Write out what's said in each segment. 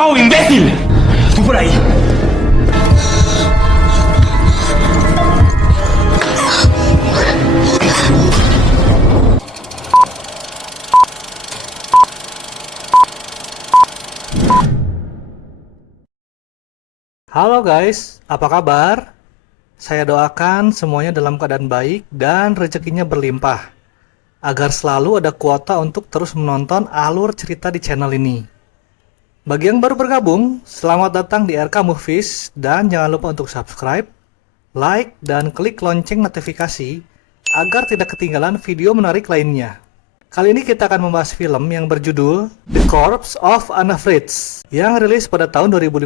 Pau, imbécil! Tú por ahí. Halo guys, apa kabar? Saya doakan semuanya dalam keadaan baik dan rezekinya berlimpah, agar selalu ada kuota untuk terus menonton alur cerita di channel ini. Bagi yang baru bergabung, selamat datang di RK Movies dan jangan lupa untuk subscribe, like, dan klik lonceng notifikasi agar tidak ketinggalan video menarik lainnya. Kali ini kita akan membahas film yang berjudul The Corpse of Anna Fritz yang rilis pada tahun 2015.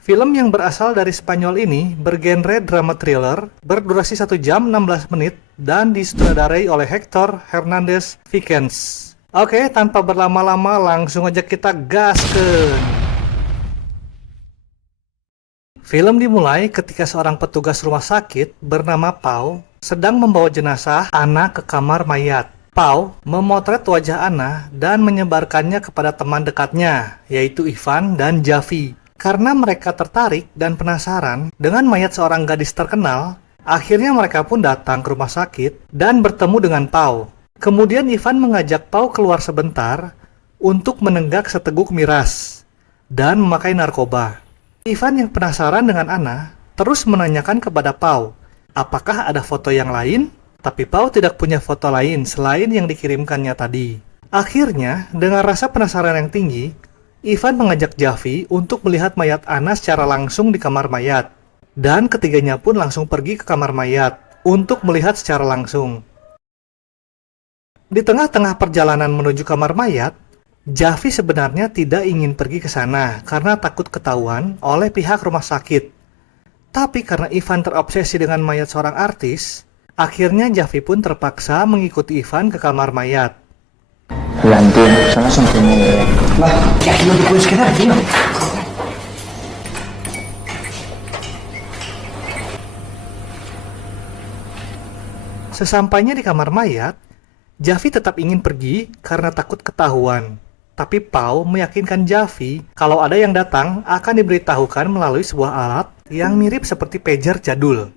Film yang berasal dari Spanyol ini bergenre drama thriller, berdurasi 1 jam 16 menit dan disutradarai oleh Hector Hernandez Vikens. Oke, tanpa berlama-lama langsung aja kita gaskeun. Film dimulai ketika seorang petugas rumah sakit bernama Pau sedang membawa jenazah Anna ke kamar mayat. Pau memotret wajah Anna dan menyebarkannya kepada teman dekatnya, yaitu Ivan dan Javi. Karena mereka tertarik dan penasaran dengan mayat seorang gadis terkenal, akhirnya mereka pun datang ke rumah sakit dan bertemu dengan Pau. Kemudian Ivan mengajak Pau keluar sebentar untuk menenggak seteguk miras dan memakai narkoba. Ivan yang penasaran dengan Anna terus menanyakan kepada Pau, apakah ada foto yang lain? Tapi Pau tidak punya foto lain selain yang dikirimkannya tadi. Akhirnya, dengan rasa penasaran yang tinggi, Ivan mengajak Javi untuk melihat mayat Anna secara langsung di kamar mayat. Dan ketiganya pun langsung pergi ke kamar mayat untuk melihat secara langsung. Di tengah-tengah perjalanan menuju kamar mayat, Javi sebenarnya tidak ingin pergi ke sana karena takut ketahuan oleh pihak rumah sakit. Tapi karena Ivan terobsesi dengan mayat seorang artis, akhirnya Javi pun terpaksa mengikuti Ivan ke kamar mayat. La entiendo, son las 11:30. Va, que aquí no te puedes quedar, tío. Sesampainya di kamar mayat, Javi tetap ingin pergi karena takut ketahuan. Tapi Pau meyakinkan Javi kalau ada yang datang akan diberitahukan melalui sebuah alat yang mirip seperti pager jadul.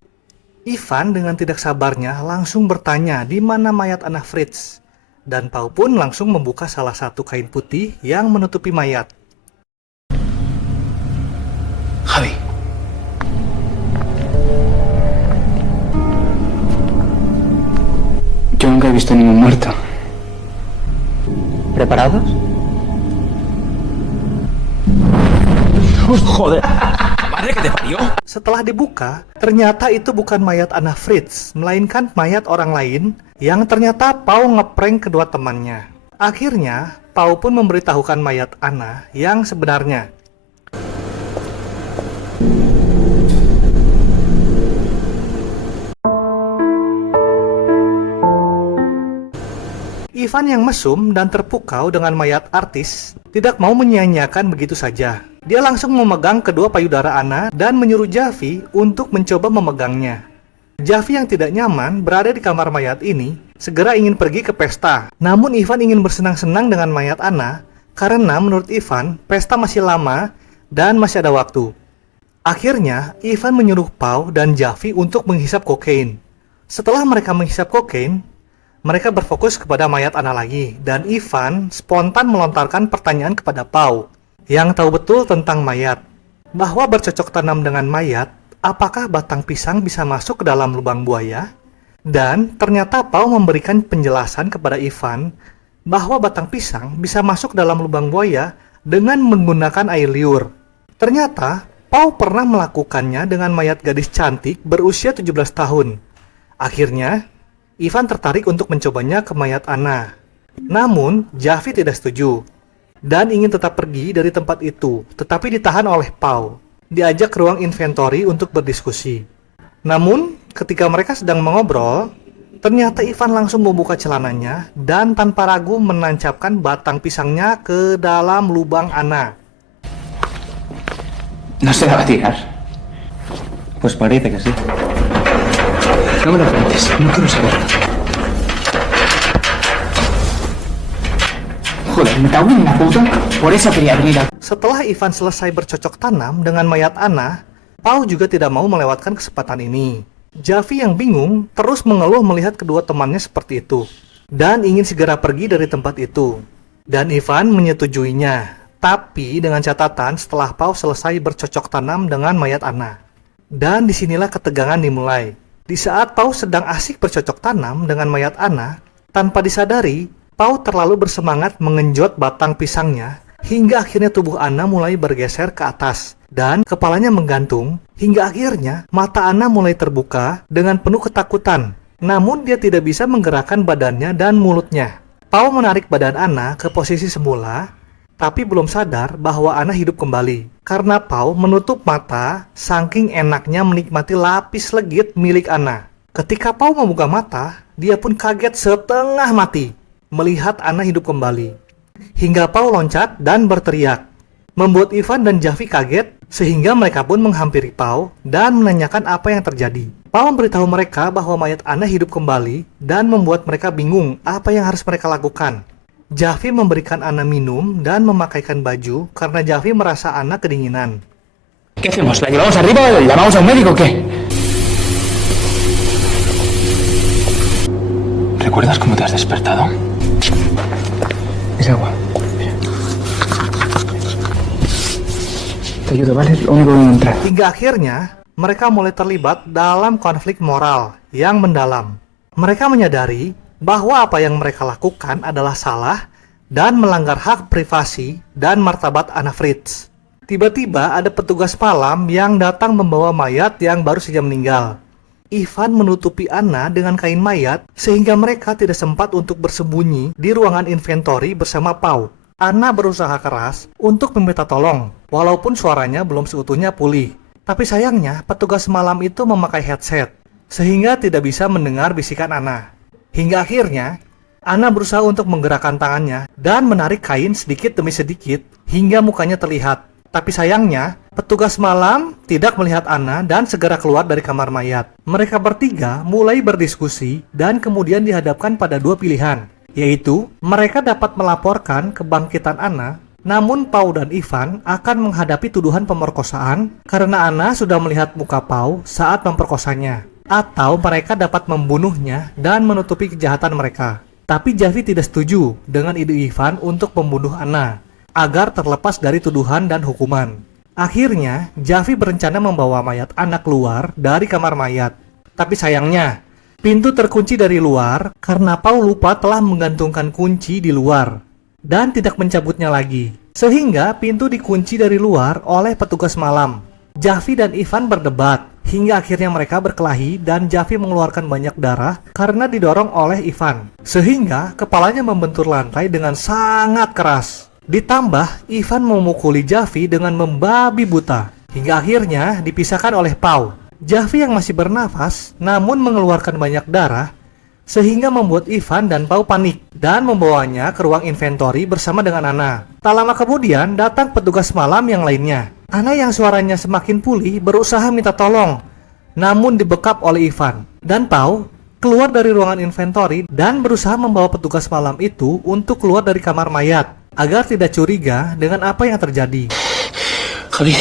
Ivan dengan tidak sabarnya langsung bertanya di mana mayat Anna Fritz. Dan Pau pun langsung membuka salah satu kain putih yang menutupi mayat. Javi. Yo nunca he visto ningún muerto. ¿Preparados? Joder. Madre que te parió. Setelah dibuka, ternyata itu bukan mayat Anna Fritz, melainkan mayat orang lain yang ternyata Pau ngeprank kedua temannya. Akhirnya, Pau pun memberitahukan mayat Anna yang sebenarnya. Ivan yang mesum dan terpukau dengan mayat artis tidak mau menyia-nyiakan begitu saja. Dia langsung memegang kedua payudara Anna dan menyuruh Javi untuk mencoba memegangnya. Javi yang tidak nyaman berada di kamar mayat ini segera ingin pergi ke pesta. Namun Ivan ingin bersenang-senang dengan mayat Anna karena menurut Ivan pesta masih lama dan masih ada waktu. Akhirnya Ivan menyuruh Pau dan Javi untuk menghisap kokain. Setelah mereka menghisap kokain, mereka berfokus kepada mayat Anna lagi dan Ivan spontan melontarkan pertanyaan kepada Pau yang tahu betul tentang mayat, bahwa bercocok tanam dengan mayat, apakah batang pisang bisa masuk ke dalam lubang buaya? Dan ternyata Pau memberikan penjelasan kepada Ivan bahwa batang pisang bisa masuk dalam lubang buaya dengan menggunakan air liur. Ternyata Pau pernah melakukannya dengan mayat gadis cantik berusia 17 tahun. Akhirnya, Ivan tertarik untuk mencobanya ke mayat Anna. Namun, Javi tidak setuju dan ingin tetap pergi dari tempat itu, tetapi ditahan oleh Pau. Diajak ke ruang inventory untuk berdiskusi. Namun, ketika mereka sedang mengobrol, ternyata Ivan langsung membuka celananya dan tanpa ragu menancapkan batang pisangnya ke dalam lubang Anna. ¿No se va a tirar? Pues parece que sí. No me lo cuentes, no quiero saberlo. Joder, me cago en la puta. Por eso quería venir a... Setelah Ivan selesai bercocok tanam dengan mayat Anna, Pau juga tidak mau melewatkan kesempatan ini. Javi yang bingung terus mengeluh melihat kedua temannya seperti itu dan ingin segera pergi dari tempat itu. Dan Ivan menyetujuinya, tapi dengan catatan setelah Pau selesai bercocok tanam dengan mayat Anna. Dan disinilah ketegangan dimulai. Di saat Pau sedang asik bercocok tanam dengan mayat Anna, tanpa disadari, Pau terlalu bersemangat mengenjot batang pisangnya hingga akhirnya tubuh Anna mulai bergeser ke atas dan kepalanya menggantung hingga akhirnya mata Anna mulai terbuka dengan penuh ketakutan. Namun dia tidak bisa menggerakkan badannya dan mulutnya. Pau menarik badan Anna ke posisi semula, tapi belum sadar bahwa Anna hidup kembali. Karena Pau menutup mata, saking enaknya menikmati lapis legit milik Anna. Ketika Pau membuka mata, dia pun kaget setengah mati melihat Anna hidup kembali. Hingga Pau loncat dan berteriak, membuat Ivan dan Javi kaget, sehingga mereka pun menghampiri Pau dan menanyakan apa yang terjadi. Pau memberitahu mereka bahwa mayat Anna hidup kembali dan membuat mereka bingung apa yang harus mereka lakukan. Javi memberikan Anna minum dan memakaikan baju karena Javi merasa Anna kedinginan. ¿Qué hacemos? ¿La llevamos arriba o llamamos a un médico o qué? ¿Recuerdas cómo te has despertado? Es agua. Mira. Te ayudo, ¿vale? Lo único que voy a entrar. Hingga akhirnya, mereka mulai terlibat dalam konflik moral yang mendalam. Mereka menyadari bahwa apa yang mereka lakukan adalah salah dan melanggar hak privasi dan martabat Anna Fritz. Tiba-tiba ada petugas malam yang datang membawa mayat yang baru saja meninggal. Ivan menutupi Anna dengan kain mayat sehingga mereka tidak sempat untuk bersembunyi di ruangan inventory bersama Pau. Anna berusaha keras untuk meminta tolong, walaupun suaranya belum seutuhnya pulih. Tapi sayangnya petugas malam itu memakai headset, sehingga tidak bisa mendengar bisikan Anna. Hingga akhirnya, Anna berusaha untuk menggerakkan tangannya dan menarik kain sedikit demi sedikit hingga mukanya terlihat. Tapi sayangnya, petugas malam tidak melihat Anna dan segera keluar dari kamar mayat. Mereka bertiga mulai berdiskusi dan kemudian dihadapkan pada dua pilihan, yaitu mereka dapat melaporkan kebangkitan Anna, namun Pau dan Ivan akan menghadapi tuduhan pemerkosaan karena Anna sudah melihat muka Pau saat memperkosanya. Atau mereka dapat membunuhnya dan menutupi kejahatan mereka. Tapi Javi tidak setuju dengan ide Ivan untuk membunuh Anna, agar terlepas dari tuduhan dan hukuman. Akhirnya, Javi berencana membawa mayat Anna keluar dari kamar mayat. Tapi sayangnya, pintu terkunci dari luar karena Pau lupa telah menggantungkan kunci di luar dan tidak mencabutnya lagi. Sehingga pintu dikunci dari luar oleh petugas malam. Javi dan Ivan berdebat hingga akhirnya mereka berkelahi dan Javi mengeluarkan banyak darah karena didorong oleh Ivan, sehingga kepalanya membentur lantai dengan sangat keras. Ditambah Ivan memukuli Javi dengan membabi buta hingga akhirnya dipisahkan oleh Pau. Javi yang masih bernafas namun mengeluarkan banyak darah sehingga membuat Ivan dan Pau panik dan membawanya ke ruang inventory bersama dengan Anna. Tak lama kemudian datang petugas malam yang lainnya. Anna yang suaranya semakin pulih berusaha minta tolong, namun dibekap oleh Ivan. Dan Pau keluar dari ruangan inventory dan berusaha membawa petugas malam itu untuk keluar dari kamar mayat, agar tidak curiga dengan apa yang terjadi. Javi.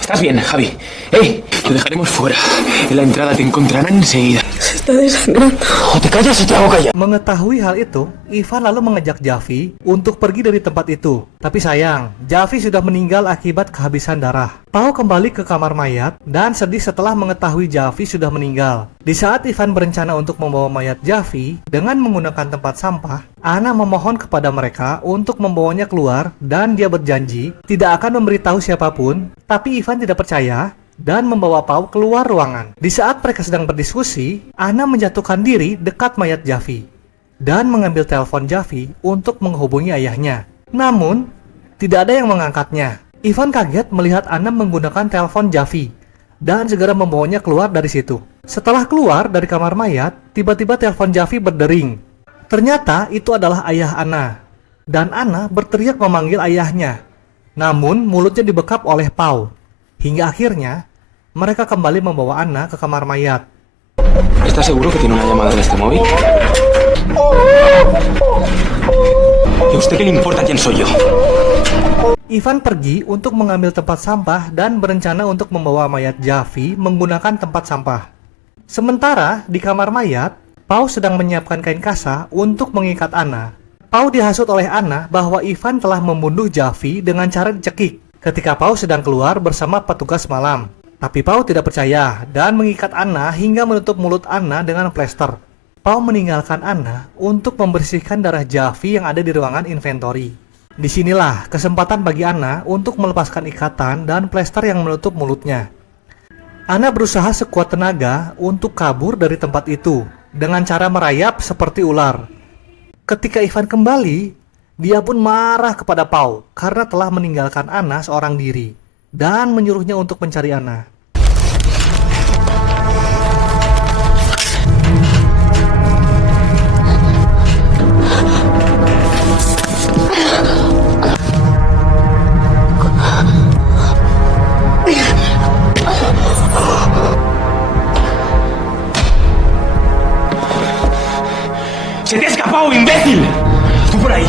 ¿Estás bien, Javi? ¡Ey! Te dejaremos fuera. En la entrada te encontrarán enseguida. Se está desangrando. O te callas o te hago callar. Mengetahui hal itu, Ivan lalu mengajak Javi untuk pergi dari tempat itu. Tapi sayang, Javi sudah meninggal akibat kehabisan darah. Pau kembali ke kamar mayat dan sedih setelah mengetahui Javi sudah meninggal. Di saat Ivan berencana untuk membawa mayat Javi dengan menggunakan tempat sampah, Anna memohon kepada mereka untuk membawanya keluar dan dia berjanji tidak akan memberitahu siapapun. Tapi Ivan tidak percaya dan membawa Pau keluar ruangan. Di saat mereka sedang berdiskusi, Anna menjatuhkan diri dekat mayat Javi dan mengambil telepon Javi untuk menghubungi ayahnya. Namun, tidak ada yang mengangkatnya. Ivan kaget melihat Anna menggunakan telepon Javi dan segera membawanya keluar dari situ. Setelah keluar dari kamar mayat, tiba-tiba telepon Javi berdering. Ternyata itu adalah ayah Anna. Dan Anna berteriak memanggil ayahnya. Namun, mulutnya dibekap oleh Pau. Hingga akhirnya, mereka kembali membawa Anna ke kamar mayat. ¿Estás seguro que tiene una llamada en este móvil? ¿Y a usted qué le importa quién soy yo? Ivan pergi untuk mengambil tempat sampah dan berencana untuk membawa mayat Javi menggunakan tempat sampah. Sementara di kamar mayat, Pau sedang menyiapkan kain kasa untuk mengikat Anna. Pau dihasut oleh Anna bahwa Ivan telah membunuh Javi dengan cara dicekik ketika Pau sedang keluar bersama petugas malam. Tapi Pau tidak percaya dan mengikat Anna hingga menutup mulut Anna dengan plester. Pau meninggalkan Anna untuk membersihkan darah Javi yang ada di ruangan inventory. Disinilah kesempatan bagi Anna untuk melepaskan ikatan dan plester yang menutup mulutnya. Anna berusaha sekuat tenaga untuk kabur dari tempat itu dengan cara merayap seperti ular. Ketika Ivan kembali, dia pun marah kepada Pau karena telah meninggalkan Anna seorang diri dan menyuruhnya untuk mencari Anna. ¡Se te ha escapado, imbécil! ¡Tú por ahí!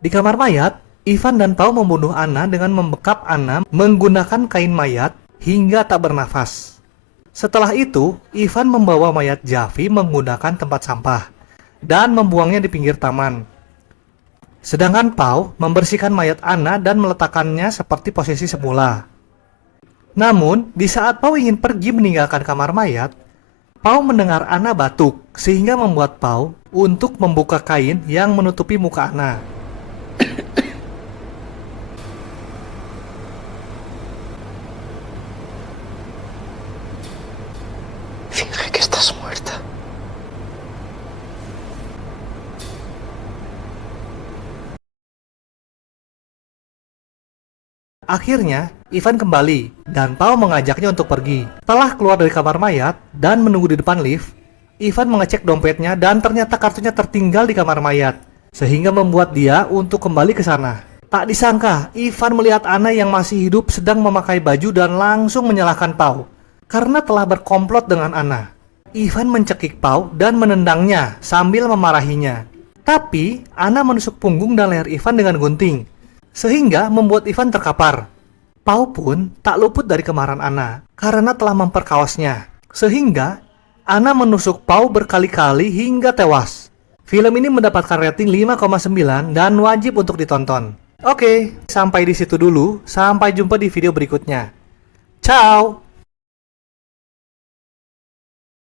Di kamar mayat, Ivan dan Pau membunuh Anna dengan membekap Anna menggunakan kain mayat hingga tak bernafas. Setelah itu, Ivan membawa mayat Javi menggunakan tempat sampah dan membuangnya di pinggir taman. Sedangkan Pau membersihkan mayat Anna dan meletakkannya seperti posisi semula. Namun, di saat Pau ingin pergi meninggalkan kamar mayat, Pau mendengar Anna batuk sehingga membuat Pau untuk membuka kain yang menutupi muka Anna. Finge que estás muerta. Akhirnya, Ivan kembali dan Pau mengajaknya untuk pergi. Setelah keluar dari kamar mayat dan menunggu di depan lift, Ivan mengecek dompetnya dan ternyata kartunya tertinggal di kamar mayat, sehingga membuat dia untuk kembali ke sana. Tak disangka, Ivan melihat Anna yang masih hidup sedang memakai baju dan langsung menyalahkan Pau karena telah berkomplot dengan Anna. Ivan mencekik Pau dan menendangnya sambil memarahinya. Tapi, Anna menusuk punggung dan leher Ivan dengan gunting, sehingga membuat Ivan terkapar. Pau pun tak luput dari kemarahan Anna karena telah memperkawasnya, sehingga Anna menusuk Pau berkali-kali hingga tewas. Film ini mendapatkan rating 5,9 dan wajib untuk ditonton. Oke, sampai di situ dulu. Sampai jumpa di video berikutnya. Ciao!